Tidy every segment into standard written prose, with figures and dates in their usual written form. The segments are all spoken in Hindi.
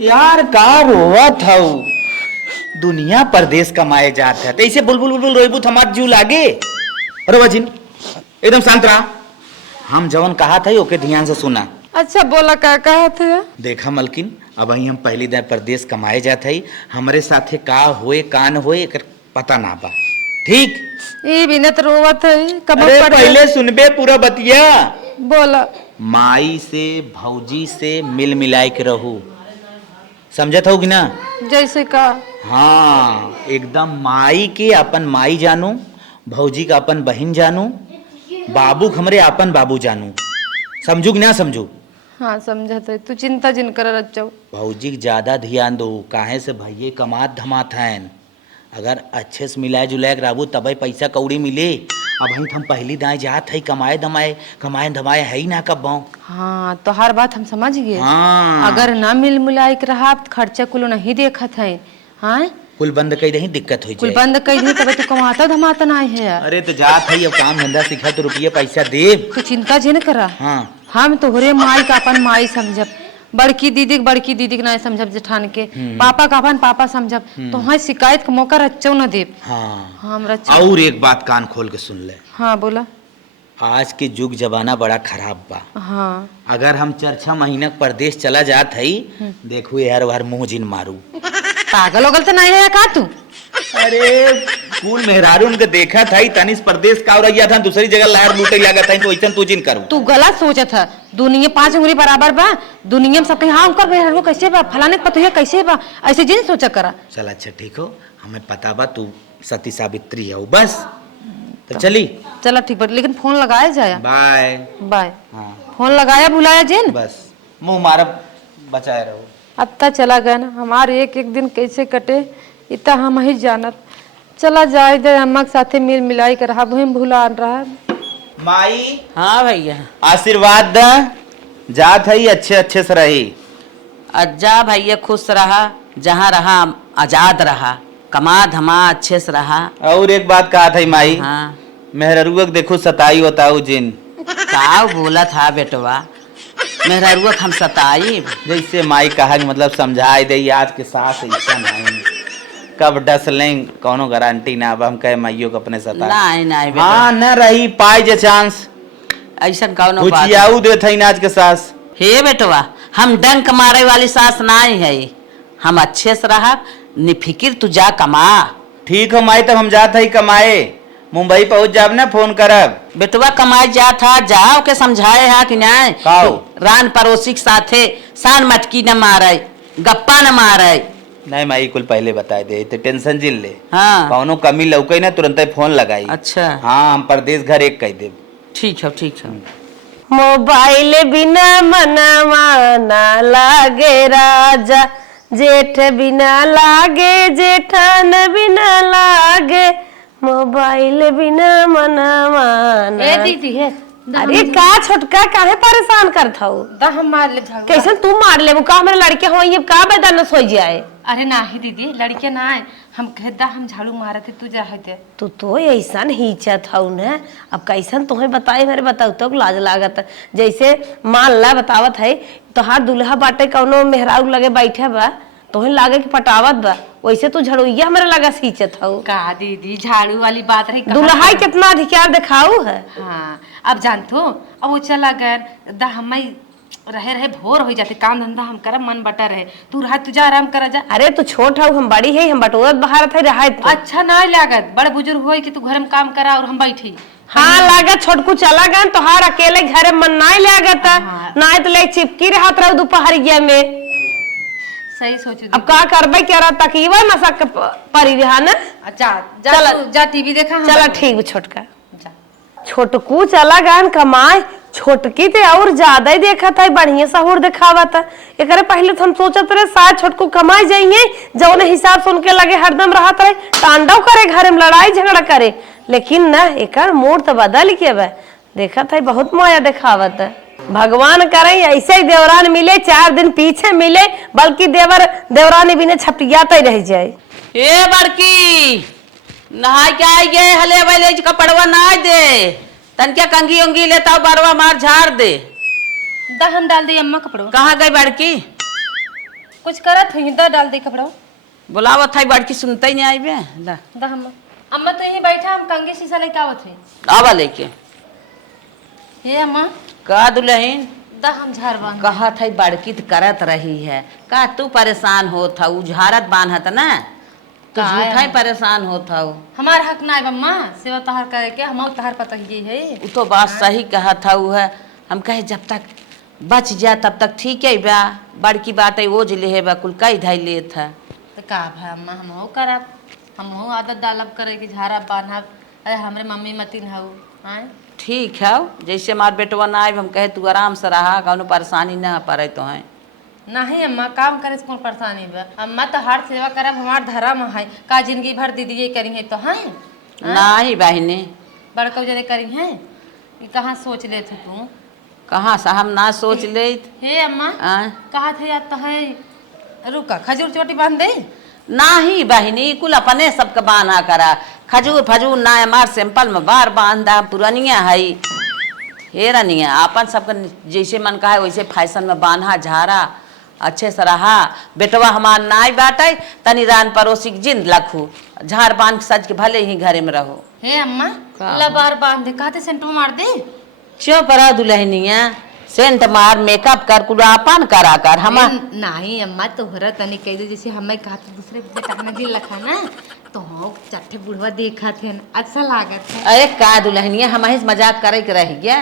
यार का रोवत हऊ? दुनिया परदेश कमाए जात है, ऐसे बुलबुल बुलबुल रोइबू हमार जीव लागे। अरे वजिन एकदम शांत रहा। हम जवन कहा था ओके ध्यान से सुना। अच्छा बोला, क्या कहा था? देखा मलकिन, अब ही हम पहली दिन परदेश कमाए जात हई, हमारे साथे का होए का न होए एकर पता ना बा। ठीक ये भी नत रोवत है कब अरे पहले सुनबे पूरा बतिया। बोला। माई से भौजी से मिल मिलाए के रहू, समझत हो कि ना? जैसे का? हाँ एकदम माई के अपन माई जानू, भौजी का अपन बहन जानू, बाबू हमरे अपन बाबू जानू। समझू कि ना समझू? हाँ समझत है, तू चिंता जिन कर रचो। भौजी के ज्यादा ध्यान दो, काहे से भैये कमात धमात हैं। अगर अच्छे से मिलाए जुलाए रहू तबे पैसा कौड़ी मिले। अब हम पहली दाएं जात है कमाए धमाए है ही ना कब। हाँ तो हर बात हम समझ गए। हाँ। अगर ना मिल मिलाई के रहा खर्चा कुल नहीं देखत है। हाँ कुल बंद कई दही दिक्कत हो कुल बंद कर दी तब तू कमाता धमाता ना है। अरे तो जात है अब काम धंधा सीखा तो रुपये पैसा दे। तू चिंता जिन करा। हाँ हम तोहरे माई का अपन माई समझब, बड़की दीदी के नहीं समझब जेठान के, पापा का अपन पापा समझब। तो हाँ शिकायत का मौका रच्चो न दे। हाँ हम और एक बात कान खोल के सुन ले। हाँ बोला। आज के युग जमाना बड़ा खराब बा। हाँ अगर हम 4-6 महीना परदेश चला जात है, देखो यार बार मुंह जिन मारू। पागल होगल तो नहीं है का तू? अरे कुल मेहरारू उनके देखा था तनिस परदेश का और था दूसरी जगह लहर लूटे लगा था तो ऐसा तू जिन करू। तू गलत सोचा था। दुनिया 5 उंगली बराबर बा। दुनिया में सब कहीं हाँ उनका मेहरारू कैसे बा, फलाने पता है कैसे बा, ऐसे जिन सोचा करा। चल अच्छा ठीक हो, हमें पता बा तू सती सावित्री है बस। तो चली चला ठीक बा, लेकिन फोन लगाया जाया। Bye bye. हाँ फोन लगाया भुलाया जिन बस मुंह मारा बचाए रहो। अब तक चला गया ना, हमारे एक दिन कैसे कटे इतना हम ही जानत। चला जाए दे, अम्मा के साथे मिल मिलाई कर रहा वही भूला रहा है। माई हाँ भैया। आशीर्वाद द जात है अच्छे अच्छे से रही। अज्जा भैया खुश रहा, जहाँ रहा आजाद रहा, कमा धमा अच्छे से रहा। और एक बात कहा था माई। हाँ मेहरुआ देखो सताई होताऊ जिन का बोला था बेटवा, मेहरुआ हम सताई। जैसे माई कहा कि मतलब समझाए दे आज के साथ ऐसा नहीं कब डस लें कोनो गारंटी ना। अब हम कहे माइयों को अपने सता नहीं हाँ न रही पाई जे चांस ऐसा कौनो कुछ बात याऊ दे थे आज के सास। हे बेटवा हम डंक मारे वाली सास नहीं है, हम अच्छे से रहा निफिकिर तू जा कमा। ठीक हो माई तब हम जात है कमाए, मुंबई पहुंच जाब ना फोन करब। बेटवा कमाए जा था जाओ के समझाए है कि नहीं। रान पड़ोसी के साथे सान मटकी न मारे, गप्पा न मारे। नहीं माई कुल पहले बता दे तो टेंशन जिल ले। हाँ कौनो कमी लौकई ना तुरंत फोन लगाई। अच्छा हाँ हम परदेश घर एक कह दे। ठीक है ठीक है। मोबाइल बिना मनवा ना लागे राजा, जेठ बिना लागे जेठान बिना लागे, मोबाइल बिना मनवा ना। दीदी है अरे का छोटका काहे परेशान करत हूँ? दा हम मार ले झाड़ू। कैसे तू मार ले का हमारे लड़के हो ये का बेदान सोई जाए। अरे नाही दीदी लड़के ना आए, हम कहदा हम झाड़ू मारते तू जा है। तू ऐसा हिचत हूँ न, अब कैसन तुम्हें बताए मेरे बताऊ तो लाज लागत। जैसे मान ला बतावत है तोहार दुल्हा बाटे कौनो मेहराऊ लगे बैठे बा, तुम्हें लागे कि पटावत बा, वैसे तू झड़ुइया हमारे लगा सींचत हूँ। का दीदी झाड़ू वाली बात रही, दुल्हा कितना अधिकार दिखाऊ है। हाँ अब जानतो, अब वो चला गए दा हम रहे भोर हो जाते, काम धंधा हम करब मन बटा रहे, तू रहा तुझा आराम करा जा। अरे तू छोट हूँ हम बड़ी है, हम बटोरत बाहर थे रहा। अच्छा ना लागत बड़ बुजुर्ग हो कि तू घर में काम करा और हम बैठी। हाँ लागत छोटकू चला गए तो हार अकेले घर में मन नहीं लागत। ना तो ले चिपकी रहत रहो दोपहरिया में। सही सोचू। अब का करबे क्या तकीवा मसक परी रहा ना। जा टीवी देखा। चला ठीक छोटका छोटकू चला गन कमाए, छोटकी ते और ज्यादा ही देखा था, बढ़िया सहूर दिखावा था। एक पहले तो हम सोचत रहे शायद छोटकू कमाए जाइए, जौन हिसाब सुन के लगे हरदम रहत रहे तांडव करे घर में लड़ाई झगड़ा करे, लेकिन न एक मूड तो बदल के बा। देखा था बहुत माया दिखावत है। भगवान करे ऐसे ही देवरान मिले, 4 दिन पीछे मिले, बल्कि देवरानी भी ने छपटियाता ही रह जाए। ए बड़की नहा के आई गए हले वाले कपड़वा नहा दे, तन क्या कंगी उंगी लेता बरवा मार झाड़ दे। दा हम डाल दी अम्मा कपड़ो। कहाँ गई बड़की? कुछ करत हुई दा डाल दी कपड़ो। बुलावत है बड़की, सुनते ही नहीं आई बे। ला दा अम्मा तो यहीं बैठा, हम कंगे शीशा लेके आवत है। आवा लेके। ये अम्मा का दुल्हन दा हम झाड़ बांध। कहा था बड़की तो करत रही है, का तू परेशान हो था, उझारत बांधत ना तो का झूठा ही है? परेशान हो था। हमार हक ना है अम्मा, सेवा तहार करे के हम तहार पता ही है। वो तो बात सही कहा था वो है। हम कहे जब तक बच जा तब तक ठीक है बा, बड़की बात है वो जिले है बा कुल कई ढाई ले था। तो का भाई अम्मा हम हो करब, हम हो आदत डालब करे कि झाड़ा बांधब। अरे हमरे मम्मी मतीन हऊ आए। ठीक है, जैसे हमार बेटवा ना आए हम कहे तू आराम से रहा, कौनो परेशानी ना पड़े तो है। नहीं अम्मा काम करे से कौन परेशानी बा, अम्मा तो हर सेवा करब हमार धर्म है। का जिंदगी भर दीदी करी है तो है नहीं बहने, बड़का जने करी है। ये कहाँ सोच ले थे तू? कहाँ से हम ना सोच ले। हे अम्मा कहा थे याद तो है, रुका खजूर चोटी बांध दे। नाही बहिनी कुल अपने सबके बांधा करा, खजूर फजूर ना हमार सिंपल में बार बांधा पुरानिया है। हे रनिया अपन सबके जैसे मन का है वैसे फैशन में बांधा झारा अच्छे से रहा। बेटवा हमार नाई बाटे तनी रान पड़ोसी के जिंद लखू, झाड़ बांध सज के भले ही घरे में रहो। हे अम्मा लबार बांध दे, कहते सेंटू मार दे। क्यों परा दुल्हनिया सेंट मार मेकअप कर कुल अपन करा कर हम। नहीं अम्मा तोहरा तनी कह दे, जैसे हमें कहा था दूसरे बेटा में दिल रखा ना तो हो चट्टे बुढ़वा देखा थे ना, अच्छा लागत है। अरे का दुल्हनिया हम मजाक करे के रह गया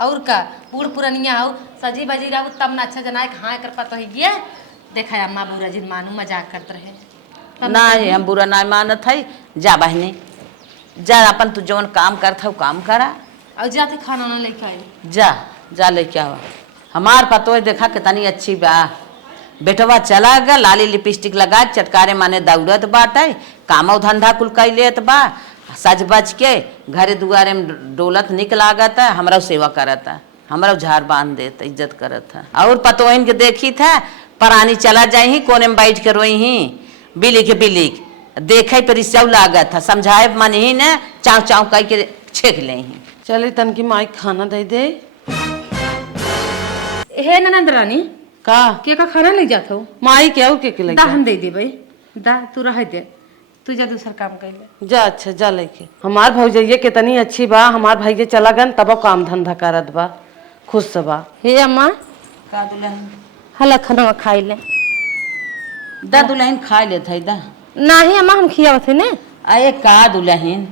और का बूढ़ पुरनिया हो सजी बजी रहू तब ना अच्छा जनाए हाँ कर पता ही गया। देखा अम्मा बुरा जिन मानू मजाक करते रहे। नहीं हम बुरा ना मानत है। जा बहने जा, अपन तू जौन काम करता हो काम करा और जाते खाना ना लेके आई। जा जा ले क्या हुआ। हमार पतो देखा कितनी अच्छी बा, बेटवा चला गया लाली लिपस्टिक लगा चटकारे माने दौड़त बाटे, कामो धंधा कुल कई लेत बा, सज बज के घरे दुआरे में डोलत निक लागत है, हमरा सेवा करत है, हमरा झाड़ बांध देत इज्जत करत है। और पतो इनके देखी था परानी चला जाई ही कोने में बैठ के रोई ही बिलिक बिलिक देखे पर इसौ लागत है, समझाए मन ही ने चाव चाव कह के छेक ले ही। चले तन की माई खाना दे दे। हे ननद रानी का के का खाना ले जात हो? माई क्या के लगे दा हम दे दे भाई, दा तू रह दे, तू जा दूसरा काम कर ले। जा अच्छा जा लेके। हमार भौजैया कितनी अच्छी बा, हमार भाई चला गन तब काम धंधा करत बा, खुश से बा। हे अम्मा का दुल्हन हला खाना खाई ले। दा दुल्हन खा लेत है दा। नहीं अम्मा हम खियावत है ने। अरे का दुल्हन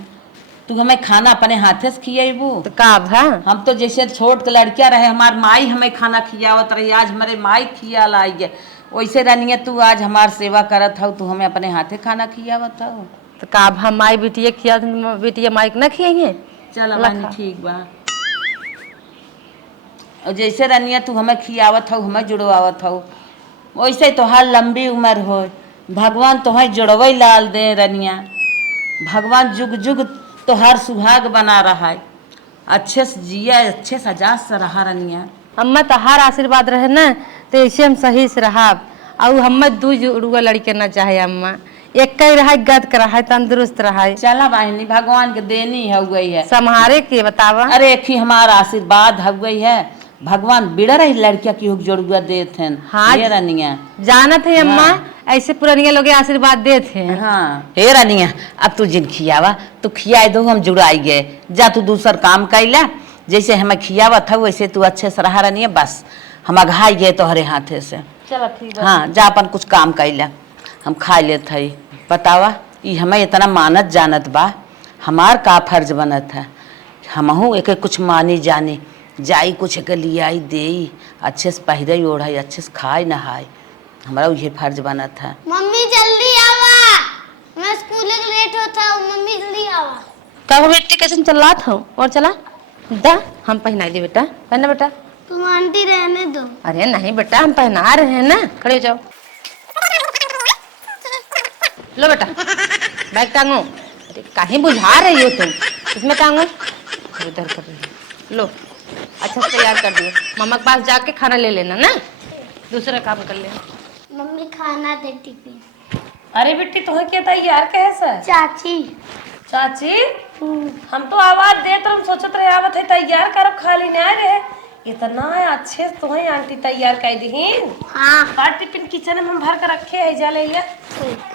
तू हमें खाना अपने हाथे से खियाबू तो का भा हम तो जैसे छोट के लड़किया रहे हमार माई हमें खाना खियावत रही, आज हमारे माई खिया लाई है वैसे रनिया तू आज हमार सेवा करत हो, तू हमें अपने हाथे खाना खियावत हो। तो का भा माई बेटिया खिया बेटिया माई के ना खियाइए। चल बानी ठीक बा। और जैसे रनिया तू हमें खियावत हो हमें जुड़वावत हो वैसे तोहार लंबी उम्र हो, भगवान तोहर जुड़वे लाल दे रनिया, भगवान जुग जुग तोहार सुहाग बना रहा है, अच्छे से जिया अच्छे से आजाद से रहा रनिया। अम्मा तहार आशीर्वाद रहे ना तो ऐसे हम सही से रहा। और हम दू जुड़ुआ लड़के ना चाहे अम्मा, एक कई रहा गद कर रहा तंदुरुस्त रहा। चला बहनी भगवान के देनी हो गई है संहारे के बतावा। अरे एक ही हमारा आशीर्वाद हो गई है, भगवान बिड़ा रही लड़किया की जोड़ुआ देते हैं। हाँ ये रनिया जानत है अम्मा, ऐसे पुरानिया लोग आशीर्वाद देते हैं। हाँ हे रनिया अब तू जिन खियावा तू खियाई दो हम जुड़ाई गए, जा तू दूसर काम कैला जैसे हमें खियावा था वैसे तू अच्छे से रहा रनिया, बस हम अघाई गए तोहरे हाथे से। चलो ठीक है। हाँ जा अपन कुछ काम कैला हम खा लेत है। बतावा ये हमें इतना मानत जानत बा, हमार का फर्ज बनत है, हमहू एक कुछ मानी जानी जाई कुछ के लिए आई दे अच्छे से पहरे ओढ़ाई अच्छे से खाए नहाए, हमारा ये फर्ज बना था। मम्मी जल्दी आवा, मैं स्कूल लेट होता हूँ, मम्मी जल्दी आवा। कब बेटी कैसे चल रहा था और चला दा हम पहना दे बेटा, पहना बेटा। तुम आंटी रहने दो। अरे नहीं बेटा हम पहना रहे हैं ना, खड़े हो जाओ। लो बेटा बैग टांगो। अरे कहीं बुझा रही हो तुम, इसमें टांगो, इधर कर रही हो। लो अच्छा से तैयार कर दियो, मम्मा के पास जाके खाना ले लेना ना, दूसरा काम कर लेना। मम्मी खाना दे टिफिन। अरे बेटी तुम्हें क्या तैयार कैसा? चाची चाची हम तो आवाज दे तो हम सोचत रहे आवत है तैयार करब खाली ना रहे, इतना अच्छे तो है आंटी तैयार कर दीन। हाँ हर टिफिन किचन में हम भर कर रखे है जा ले लिया।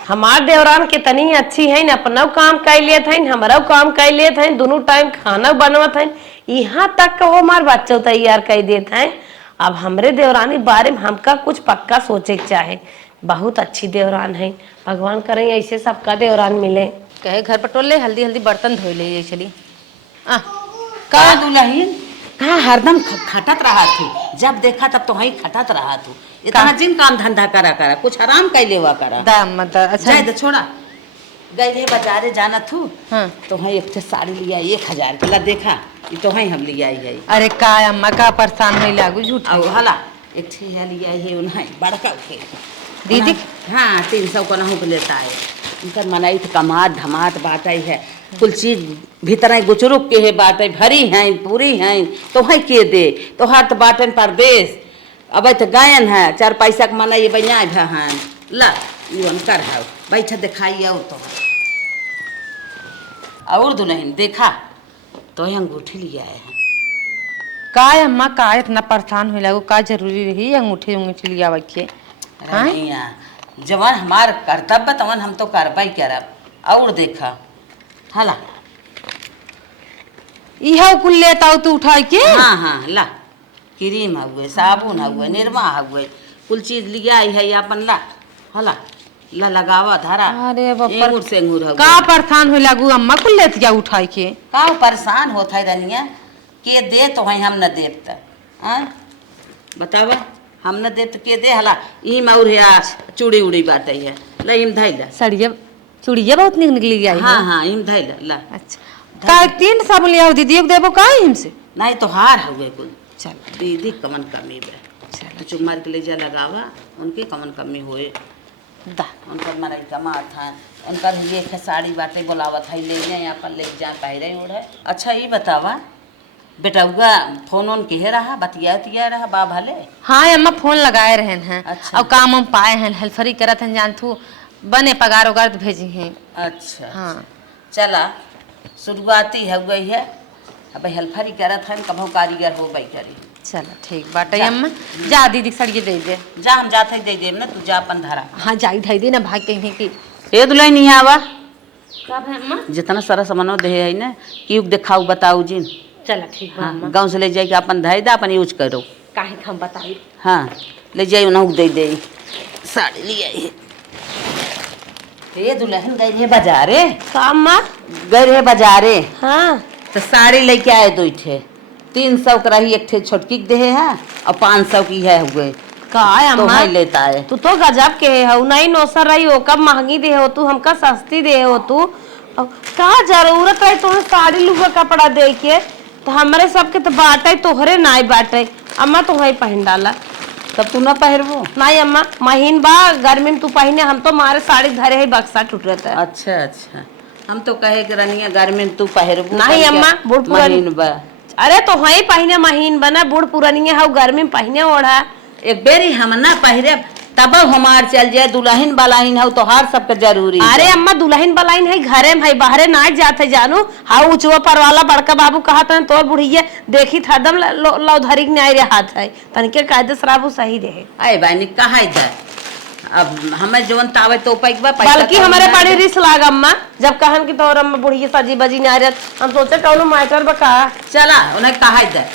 हमार देवरान कितनी अच्छी है न, अपना काम कर लिए थे हमारा काम कर लिए थे, दोनों टाइम खाना बनवत है, यहाँ तक कहो हमार बच्चों तैयार कर देते हैं। अब हमरे देवरानी बारे में हमका कुछ पक्का सोचे के चाहे। बहुत अच्छी देवरान है, भगवान करें ऐसे सबका देवरान मिले। कहे घर पटोल ले, हल्दी हल्दी बर्तन धोई ले ये चली। आ का दुल्हन कहा हरदम खटत रहा थू, जब देखा तब तो वही खटत रहा थू। इतना जिन काम धंधा करा करा, कुछ आराम कर लेवा करा। दाम मत अच्छा जाए तो छोड़ा। गए थे बाजारे जाना थू, हाँ। तो वही एक ठे साड़ी लिया 1000 के ला, देखा ये तो वही हम लिया है। अरे का अम्मा का परेशान होई लागू झूठ और हला एक ठे है लिया है उन्हें बड़का के दीदी। हाँ 300 को नहु लेता है। उनका मनाई तो कमात धमात बाटाई है, कुल चीज भीतर गुचरुक के है बाटे, भरी हैं पूरी हैं तो है के दे तो हाथ तो बाटन परदेश। अब तो गायन है 4 पैसा के मनाई बना है ला यून कर है बैठा दिखाई और तो और दुल्हन देखा तो ही अंगूठी लिया है। का अम्मा का इतना परेशान होई लागू, का जरूरी रही अंगूठी अंगूठी लिया के? रानिया जवान हमार कर्तव्य तवन हम तो करबई करब। और देखा हला इहा कुल लेता तू उठाई के? हाँ हाँ ला क्रीम हुए, साबुन हुए, निरमा हुए, कुल चीज लिया है अपन ला हला ला लगावा धारा। अरे बाप अंगूर से अंगूर हुए। का परेशान होई लागू अम्मा कुल लेत गया उठाई के? का परेशान होता है रानिया के दे तो है हम न देव त बतावा हम न देव के दे हला इम और है चूड़ी उड़ी बाटे है ला इम धैला। सड़िया चूड़िया बहुत निक निकली गई। हाँ हाँ इम धैला ला। अच्छा का 3 साबुन लिया दीदी एक देबो का हमसे? नहीं तो हार हुए कुल चल दीदी कमन कमी बे तो चुमार के ले जा लगावा उनके कमन कमी हुए दा उनकर मराई कमा था उनकर ये खे साड़ी बाटे बोलावत है ले जाए यहाँ पर ले जा पहरे ओढ़े। अच्छा ये बतावा बेटा हुआ फोन ओन के रहा बतिया रहा बा भले? हाँ अम्मा फोन लगाए रहन हैं। अच्छा। और काम हम पाए हैं हेल्फरी करत हैं जान थू बने पगार वगार तो भेजी हैं। अच्छा हाँ चला शुरुआती हो गई है अब हेल्फरी करत है कभो कारीगर हो गई करी। चलो ठीक बाटे अम्मा जा दीदी सड़िए दे दे। जा हम जाते दे देम ना तू जा अपन धरा। हाँ जाई धई दे ना भाग कहीं की ए दुल्हन नहीं आवा कब है अम्मा? जितना सारा सामान दे है ना कि दिखाऊ बताऊ जिन। चलो ठीक बा अम्मा। गाँव से ले जाए के अपन धै दे अपन यूज करो। काहे हम बताई? हाँ ले जाइए उन्हें दे दे साड़ी ले आई है। ये दुल्हन गई है बाजारे काम माँ? गए रहे बाजारे हाँ तो साड़ी लेके आए 2 ठे 300 का रही एक ठे छोटकी के दे है और 500 की है हुए का तो अम्मा भाई लेता है। तू तो गजब के हो नहीं नौसर रही हो कब महंगी दे हो तू हमका सस्ती दे हो तू और का जरूरत है तुम्हें साड़ी लुगा कपड़ा दे के तो हमारे सबके तो बाटे तोहरे नाई बाटे अम्मा तो वही पहन डाला। तब तू ना पहरबो? नहीं अम्मा महीन बा गर्मी में तू पहने हम तो मारे साड़ी धरे है बक्सा टूट रहता है। अच्छा अच्छा हम तो कहे कि रनिया गर्मी में तू पहरबो नहीं अम्मा बूढ़ पुरानी महीन बा। अरे तो वही पहने महीन बना बूढ़ पुरानिया है गर्मी में पहने ओढ़ा। एक बेरी हम ना पहरे तब हमार चल जाए दुल्हन बालाहीन हो तो हर सबके जरूरी। अरे अम्मा दुल्हन बलाइन है घरे में भाई बाहरे ना जाते जानू हाँ ऊंचवा पर वाला बड़का बाबू कहा था तोर बुढ़िया देखी था दम लौधरी के न्याय हाथ है तनिके कायदे शराबू सही रहे। अरे बहनी कहा जाए अब हमें जवन तावे तो पैकबा बल्कि हमारे बड़ी रिस लाग अम्मा जब कहन की तोर अम्मा बुढ़िया सजी बजी न्याय हम सोचे कौन मास्टर बका चला उन्हें कहा जाए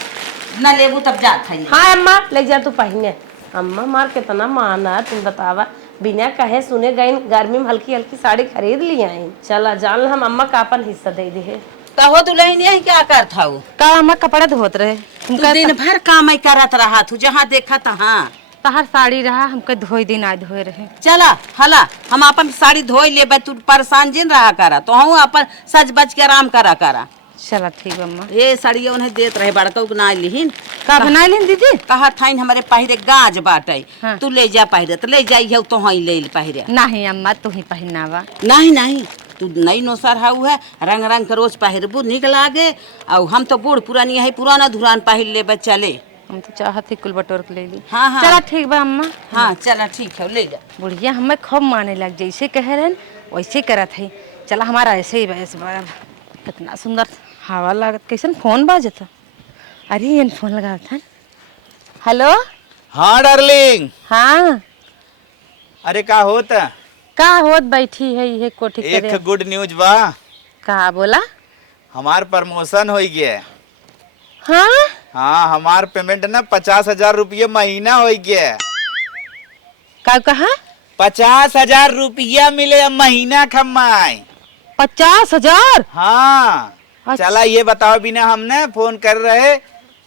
ना लेबू तब जात है। हाँ अम्मा ले जा तू पहने अम्मा मार कितना माना तुम बतावा बिना कहे सुने गए गर्मी में हल्की हल्की साड़ी खरीद लिया है। चला जान हम अम्मा का अपन हिस्सा दे दी है। कहो दुल्हन ये क्या करता हूँ का अम्मा कपड़ा धोत रहे तू दिन भर काम ही करत रहा तू जहाँ देखा तहाँ तहार साड़ी रहा हमके धोई दिन आज धोए रहे। चला हला हम अपन साड़ी धोई ले तू परेशान जिन रहा करा तो हम अपन सज बज के आराम करा करा। चला ठीक अम्मा। ये साड़िया उन्हें देत रहे बड़का ना लिहिन का बना लेन दीदी? कहा थाइन हमारे पहरे गाज बाटे हाँ। तू ले जा पहरे तो ले जाई है तो ही ले पहरे। नहीं अम्मा तू ही पहनावा। नहीं नहीं तू नई नोसर हाउ है रंग रंग के रोज पहरबू निक लागे और हम तो बूढ़ पुरानी है पुराना धुरान पहन ले बच्चा ले। हम तो चाहते कुल बटोर के ले ली। हाँ हाँ चला ठीक बा अम्मा। हाँ चला ठीक है ले जा। बुढ़िया हमें खूब माने लग जैसे कह रहे वैसे करत है। चला हमारा ऐसे ही बस कितना सुंदर हवा लागत कैसन फोन बाजत। अरे ये फोन लगा था हेलो। हाँ डार्लिंग। हाँ अरे का होता? का होत बैठी है ये कोठी करे। एक गुड न्यूज बा। का बोला? हमार प्रमोशन हो गया। हाँ हाँ हमार पेमेंट ना 50,000 रुपये महीना हो गया। का कहा? 50,000 रुपया मिले अब महीना कमाए। 50,000? हाँ अच्छा। चला ये बताओ बिना हमने फोन कर रहे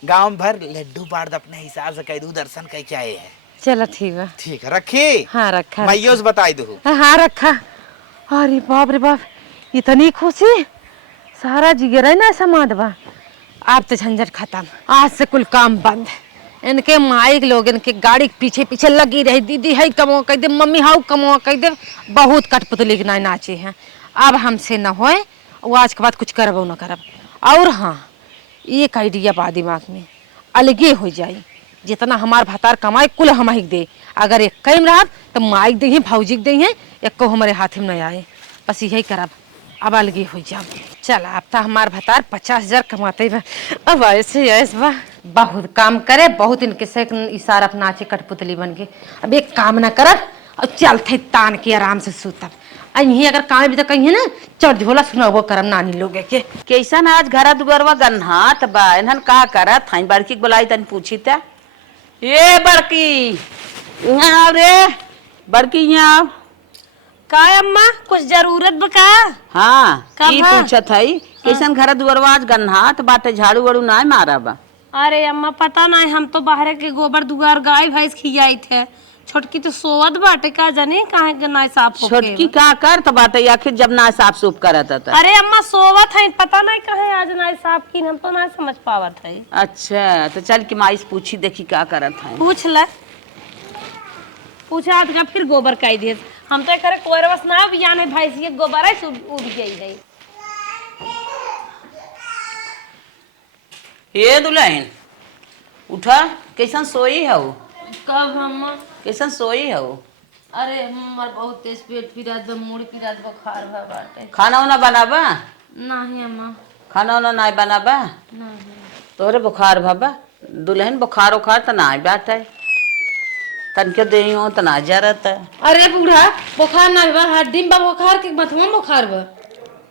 गांव भर लड्डू बांट अपने हिसाब से कह दू दर्शन कह के आए हैं। चलो ठीक है। ठीक है रखी। हाँ रखा। मैयोस बताई दो। हाँ रखा। अरे बाप रे बाप, इतनी खुशी, सारा जिगर है ना समाद बा। आप तो झंझट खत्म, आज से कुल काम बंद। इनके माइक लोग इनके गाड़ी के पीछे पीछे लगी रही, दीदी है कमो कह दे, मम्मी हाउ कमो कह दे, बहुत कठपुतली के नाचे हैं। अब हमसे न होए, वो आज के बाद कुछ करबो न करब। और हाँ एक आइडिया बा दिमाग में, अलगे हो जाई, जितना हमार भतार कमाए कुल हम ही दे। अगर एक कम रहा तो माइक दे भौजी दे एक को हमारे हाथ में न आए, बस यही करब। अब अलगे हो जाओ। चल अब तो हमार भतार 50,000 कमाते बा। अब ऐसे बा बहुत काम करे, बहुत इनके से इशारा अपना नाचे कठपुतली बन के। अब एक काम न करब और चलते तान के आराम से सुतब। यही अगर काम भी तो कहीं ना चढ़ झोला सुनाबो करम नानी लोगे के। कैसन आज घर दुगरवा गन्हात बा, इन्हन का करत थाई बड़की के बुलाई तन पूछी त। ये बड़की यहाँ आओ रे, बड़की यहाँ आओ। का अम्मा कुछ जरूरत बका? हाँ कब ई है? पूछत हई कैसन घर दुगरवा आज गन्हात बाटे, झाड़ू वाड़ू ना मारा बा। अरे अम्मा पता नहीं, हम तो बाहर के गोबर दुगार गाय भैंस खियाई थे। छोटकी तो सोवत बाटे, का जाने कहाँ के ना साफ होके। छोटकी का कर तो बाटे आखिर जब ना साफ सूफ करत था। अरे अम्मा सोवत है, पता नहीं कहाँ आज ना साफ की, हम तो ना समझ पावत है। अच्छा तो चल कि माई से पूछी देखी क्या करत है। पूछ ले, पूछा तो फिर गोबर काई दिए। हम तो करे कोरवस ना बियाने भैंसी के गोबर है उड़ गई रही। ये दुल्हन उठा, कैसन सोई है वो? कब अम्मा? कैसन सोई है वो? अरे हमार बहुत तेज पेट पीरात बा, मुड़ पीरात, बुखार बा बाटे। खाना वाना बनाबा? नहीं अम्मा खाना वाना नहीं बनाबा? नहीं। तोरे बुखार बाबा? दुल्हन बुखार उखार तो ना बात है, तनके दे हो तो ना जरत है। अरे बूढ़ा बुखार ना बा, हड्डी में बा बुखार के मथवा बुखार बा।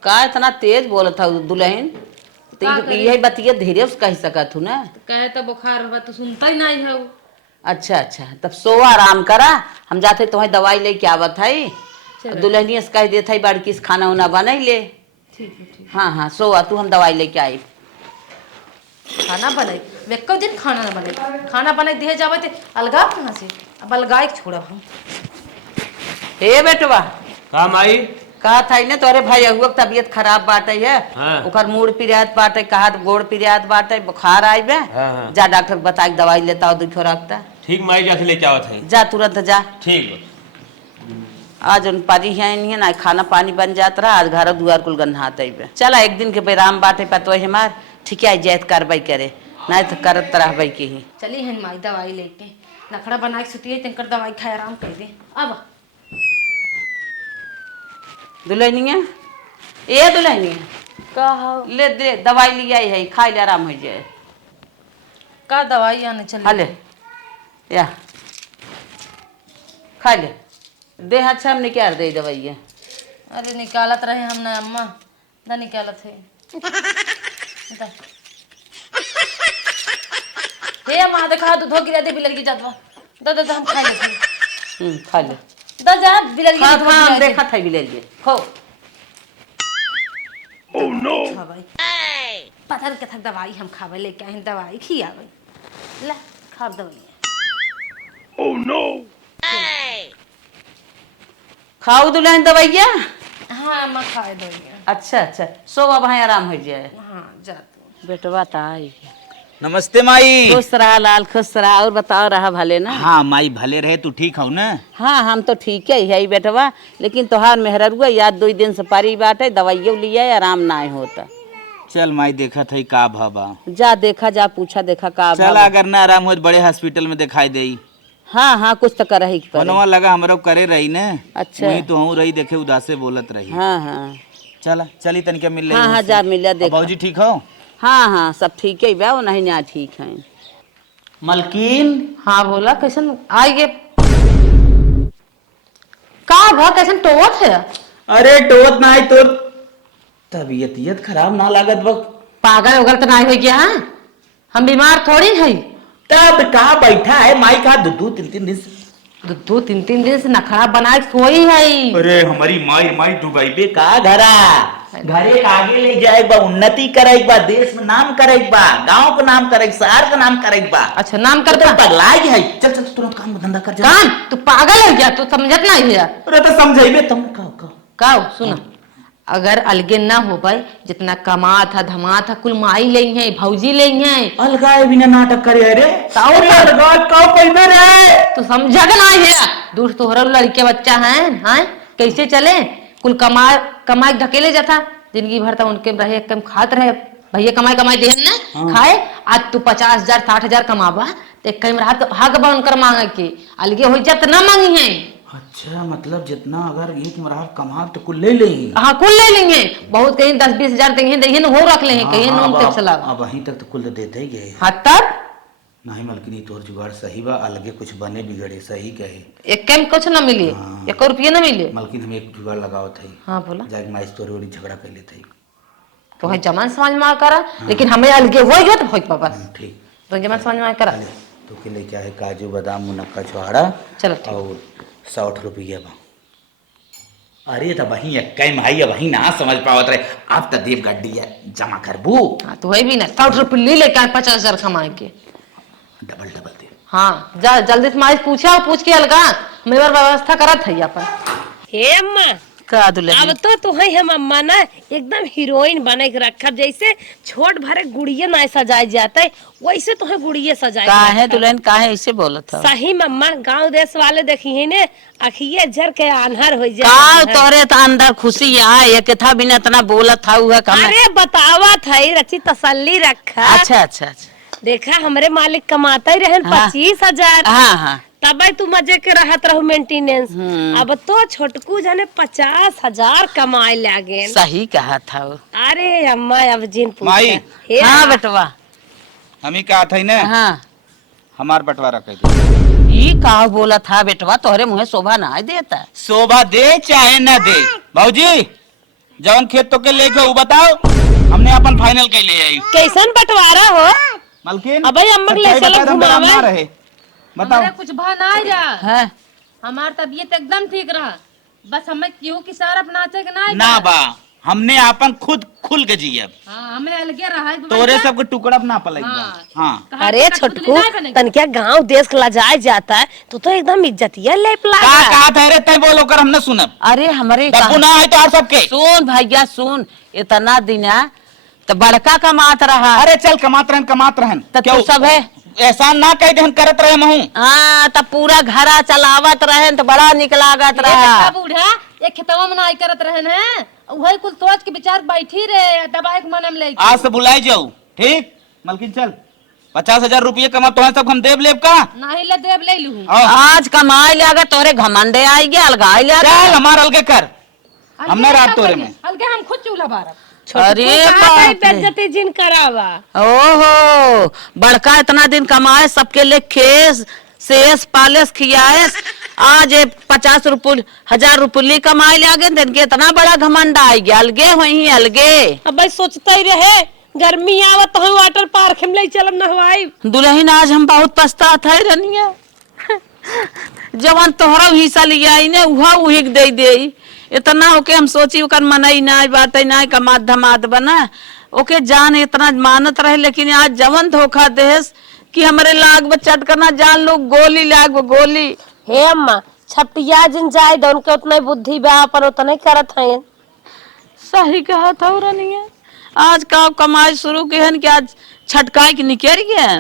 का इतना तेज बोलत था दुल्हन? तो यही बतिया धीरे से कह सकत हूँ ना। कहे तो बुखार बा तो सुनता ही नहीं है। अच्छा अच्छा तब सो आराम करा, हम जाते तुम्हें दवाई लेके आवत है। दुल्हनिया से कह देत है बड़की से खाना उना बना ले। ठीक है ठीक। हाँ हाँ सो तू, हम दवाई लेके आई। खाना बनाई वेको दिन खाना ना बने, खाना बनाई दिए जावे ते अलगा कहाँ से? अब अलगा एक छोड़ब हम। हे बेटवा का माई? कहा था ने तोरे भाई अहुआ के तबीयत खराब बाटे है। हाँ। ओकर मूड पिरियात बाटे, कहा गोड़ पिरियात बाटे, बुखार आई बे। हाँ। जा डॉक्टर के बता के दवाई लेता हो, दुखो रखता। ठीक माई जाके लेके आवत है। जा तुरंत जा। ठीक। आज उन पारी है नहीं ना, खाना पानी बन जात रहा, आज घर दुआर कुल गन्हात बे। चला एक दिन के बेराम बाटे पतो है हमार, ठीक है जैत कार्रवाई करे, नहीं तो करत रह की ही। चली है माई दवाई लेके, लकड़ा बना के सुतिए तंकर दवाई खाए आराम कर दे। अब दुल्हनिया ए दुल्हनिया का ले दे दवाई ले आई है, खाई ले आराम हो जाए। का दवाई आने चल खा ले या खा ले, देह अच्छा हम निकाल दे दवाई। अरे निकालत रहे हम ना अम्मा, ना निकालत है। हे अम्मा देखा दूध हो गिरा दे, बिलल की जात बा। द हम खा लेते। खा ले द जा बिलल की खा दूध खा, हम गिरा दे। देखा था भी ले लिए खो। खा भाई पता नहीं कथा दवाई हम खावे लेके आए दवाई खियावे ला खा दवाई। खाओ दुल्हन दवाइया। हाँ अम्मा खाए दवाई। अच्छा अच्छा सो अब भाई आराम हो जाए। हाँ जा तू। बेटवा ताई नमस्ते माई। खुश रहा लाल, खुश रहा। और बताओ रहा भले ना? हाँ माई भले रहे, तू ठीक हो ना? हाँ हम तो ठीक है बेटवा, लेकिन तोहार मेहररुआ याद 2 दिन से पारी बाटे, दवाइयों लिया आराम ना होता। चल माई देखा था का भाबा। जा देखा, जा पूछा देखा का चल अगर ना आराम हो बड़े हॉस्पिटल में दिखाई दे। हाँ हाँ कुछ तो कर ही मनवा लगा हमरो करे रही ने। अच्छा। वही तो हूँ रही देखे उदासे बोलत रही। हाँ हाँ चला चली तनिके मिल हाँ हाँ जा मिला देखा। बाबूजी ठीक हो? हाँ हाँ सब ठीक है बा, वो नहीं ना ठीक है। मलकिन हाँ बोला कैसन आइए का भा कैसन टोवत है अरे टोत ना आई तोर तबीयत खराब ना लागत बक पागल उगल तो नहीं हो गया हाँ? हम बीमार थोड़ी है तब कहा बैठा है माई कहा दो 3 दिन से दो 3 दिन से नखरा बना के सोई है अरे हमारी माई डुबाइबे का घरा घरे का आगे ले जाए बा उन्नति करे बा देश में नाम करे बा गांव का नाम करे शहर का नाम करे बा अच्छा नाम करता पगलाई है चल चल तुरंत काम धंधा कर जा कान तू पागल है क्या तू समझत नहीं है अरे तो समझाइबे तुम कहो काओ सुना अगर अलगे ना हो पाए जितना कमा था धमा था कुल माई ले हैं भौजी ले हैं अलगाए बिना नाटक करे रे अरे अलगाए कहो पहले रे तू समझत नहीं है दूर तोहरा लड़के बच्चा है हाँ कैसे चले कुल कमाई धकेले जाता जिंदगी भर तो उनके रहे कम खात रहे भैया कमाई दे ना खाए आज तू 50,000 60,000 कमाबा तो एक कहीं रहा हक बा उनकर मांगे के अलगे हो जात ना मांगी है अच्छा मतलब जितना अगर एक मरार कमा तो कुल ले लेंगे हाँ कुल ले लेंगे बहुत कहीं 10-20,000 देंगे हो रख ले कहीं नोम के चला अब वहीं तक तो कुल तो देते ही गए हाँ तब नहीं मलकिनी तोर जुगाड़ सही बा अलगे कुछ बने बिगड़े सही कहे एक कैम कुछ ना मिले हाँ। 1 रुपया ना मिले मलकिन हम एक जुगाड़ लगाओ थे हाँ बोला जाके माइस तोरे ओरी झगड़ा कर लेते तो है जमान समझ में करा लेकिन हमें अलगे हो गया तो भाई पापा ठीक तो जमान समझ में करा तो के लिए क्या है काजू बादाम मुनक्का छोहाड़ा चलो ठीक। और 60 रुपया बा अरे तो वही कई माई वही ना समझ पावत रहे अब तो देव गड्डी जमा करबू हाँ तो है भी ना 60 रुपये ले लेके 50,000 कमाए के डबल दे हाँ जा जल्दी से माई पूछा और पूछ के अलगा मेरा व्यवस्था करत है अपन हे अम्मा का दुल्हन अब तो तुम्हें हम अम्मा ना एकदम हीरोइन बने के रखब जैसे छोट भरे गुड़िया ना सजाए जाता है वैसे तुम्हें गुड़िया सजाए के काहे रखब। दुल्हन काहे ऐसे बोलत था सही मम्मा गांव देश वाले देखी है ने अखिए झर के आन्हर हो का जाए तोरे तो अंदर खुशी है ये के था बिना इतना बोलत था हुआ कम अरे बतावा था रची तसल्ली रखा अच्छा देखा हमरे मालिक कमाता ही रहन हाँ। 25,000 हाँ तब तू मजे के रहत रहू मेंटेनेंस अब तो छोटकू जाने 50,000 कमाए लागे सही कहा था वो। अरे अम्मा अब जिन पूछा माई। हे हाँ अम्मा, बेटवा हम ही कहा था ना हाँ हमार बंटवारा कर दे ये का बोला था बेटवा तोहरे मुँह शोभा ना देता शोभा दे चाहे न दे भाजी जवन खेत तो के लेके वो बताओ हमने अपन फाइनल के ले आई कैसन बंटवारा हो मलकिन अबे अम्मा के ले सच्चाई चलो बता दो, बराम ना घुमावे। रहे बताओ हमारा कुछ भा ना रहा है हमार तबीयत एकदम ठीक रहा बस हमें क्यों की सारा अपना के ना ना बा हमने अपन खुद खुल के जियब हाँ हमें अलगे रहा है तोरे सबके टुकड़ा ना पलक हाँ। हाँ कहा अरे कि छोटकू कठपुतली ना बनेगी। तन क्या गांव देश के लजाए जाता है तो एकदम इज्जतिया ले का पला कहा था रे तय बोलो कर हमने सुनब अरे हमारे बब्बू ना है तो और सबके सुन भैया सुन इतना दिना तो बड़का कमात रहा अरे चल कमात रहन तो तू सब है एहसान ना कह दे हम करत रहे महू हाँ तब पूरा घरा चलावत रहे तो बड़ा निक लागत ये रहा देखा बूढ़ा ये खेतवा में नाई करत रहे हैं वही कुल सोच के विचार बैठी रे दबाई के मनम ले आज से बुलाई जाऊ ठीक मलकिन चल 50,000 रुपये कमा तो सब हम देव लेब का नहीं ले देव ले लू आओ। आज कमाए लिया तोरे घमंडे आई गया अलगाई लिया चल हमार अलगे कर हमने रात तोरे में अलगे हम खुद चूल्हा बारब अरे बाप रे। बेइज्जती जिन करावा ओहो बड़का इतना दिन कमाए सबके लिए खेस सेस पालेस खियाएस आज 50 रुपये 1,000 रुपये कमाए ले आगे दिन के इतना बड़ा घमंडा आई गया अलगे वही अलगे अब भाई सोचता ही रहे गर्मी आवत हो वाटर पार्क में ले चलम नहवाई दुल्हन आज हम बहुत पछताता है रनिया जवन तोहरा हिस्सा लिया ने उहा उही के दे दे इतना ओके हम सोची ओकर मनई ना बात ना कमात धमात बना ओके जान इतना मानत रहे लेकिन आज जवन धोखा देस कि हमारे लाग बचत करना जान लोग गोली लाग गोली हे अम्मा छपिया जिन जाए तो उनके उतना बुद्धि बा अपन उतना करत है सही कहा था रनिया आज का कमाई शुरू के हन कि आज छटकाई के निकल गए